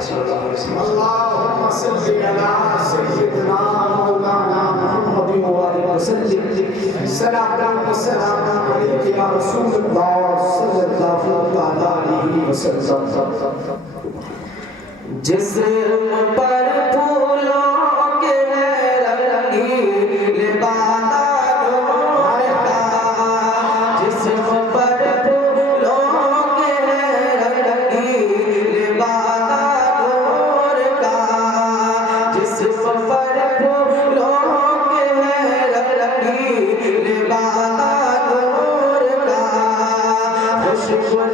صلی اللہ علیہ وسلم. اللهم صل على سيدنا مولانا محمد وآله وسلم. صلاة والسلام عليك يا رسول الله صلى الله عليه وسلم. جسم پر پھولوں کے رنگی لبادہ نور کا، جسم پر پھولوں کے رنگی لبادہ نور کا، جسم پر پھولوں کے رنگی لبادہ نور کا، خوشبو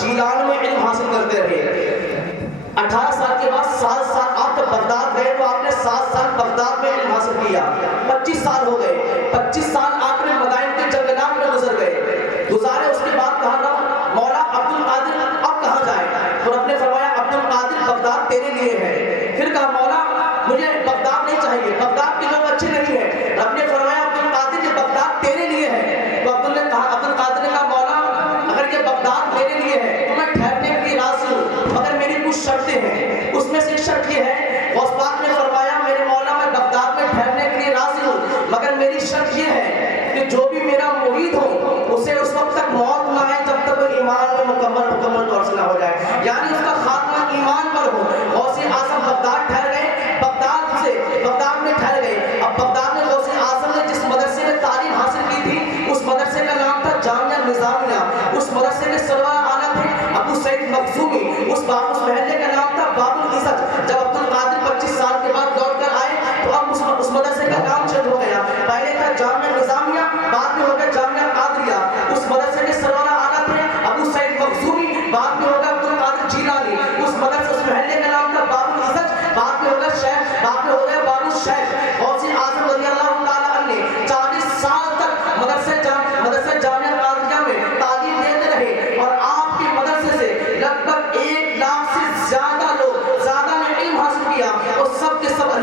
جیلان میں علم حاصل کرتے رہے. 18 سال کے بعد 7 سال آپ جب بغداد گئے تو آپ نے 7 سال بغداد میں علم حاصل کیا. 25 سال ہو گئے. 25 سال آپ نے مدائن کے جنگلات میں گزارے. اس کے بعد کہا تھا مولا عبد القادر اب کہاں جائے؟ تو رب نے فرمایا عبد القادر بغداد تیرے لیے ہے. پھر کہا مولا مجھے بغداد نہیں چاہیے.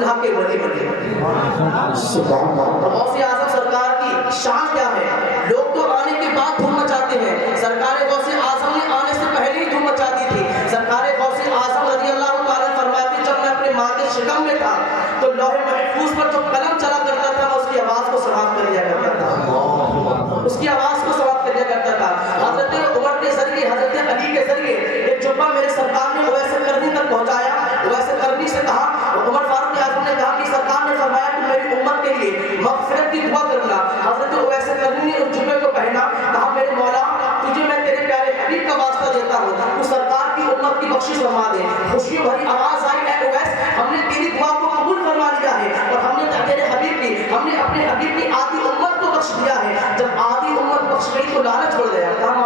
اللہ کے ولی بنے. سبحان اللہ. غوث اعظم سرکار کی شان کیا ہے؟ لوگ تو آنے کے بعد دھوم مچاتے ہیں، سرکار غوث اعظم نے آنے سے پہلے ہی دھوم مچا دی تھی. سرکار غوث اعظم رضی اللہ تعالیٰ فرماتے جب میں اپنے ماں کے شکم میں تھا تو لوح محفوظ پر جو قلم چلا کرتا تھا میں اس کی آواز کو سماعت کر لیا کرتا تھا، اس کی آواز کو سماعت کر لیا کرتا تھا. حضرت عمر کے ذریعے، حضرت علی کے ذریعے ایک جبہ میرے سرکار نے اویس کرنی تک پہنچایا. اویس کرنی سے کہا، عمر فاروق اعظم نے کہا کہ سرکار نے فرمایا کہ میری امت کے لیے مغفرت کی دعا کرنا. حضرت اویس کرنی نے اس جبے کو پہنا، کہا میرے مولا تجھے میں تیرے پیارے حبیب کا واسطہ دیتا ہوں، تو سرکار کی امت کی بخشش فرما دے. خوشی بھری آواز آئی، اے اویس ہم نے تیری دعا کو قبول فرما لیا ہے اور ہم نے تیرے حبیب کی، ہم نے اپنے حبیب کی آدھی امت کو بخش دیا ہے. جب آدھی امت بخش گئی تو لالچ بڑھ گیا. کہا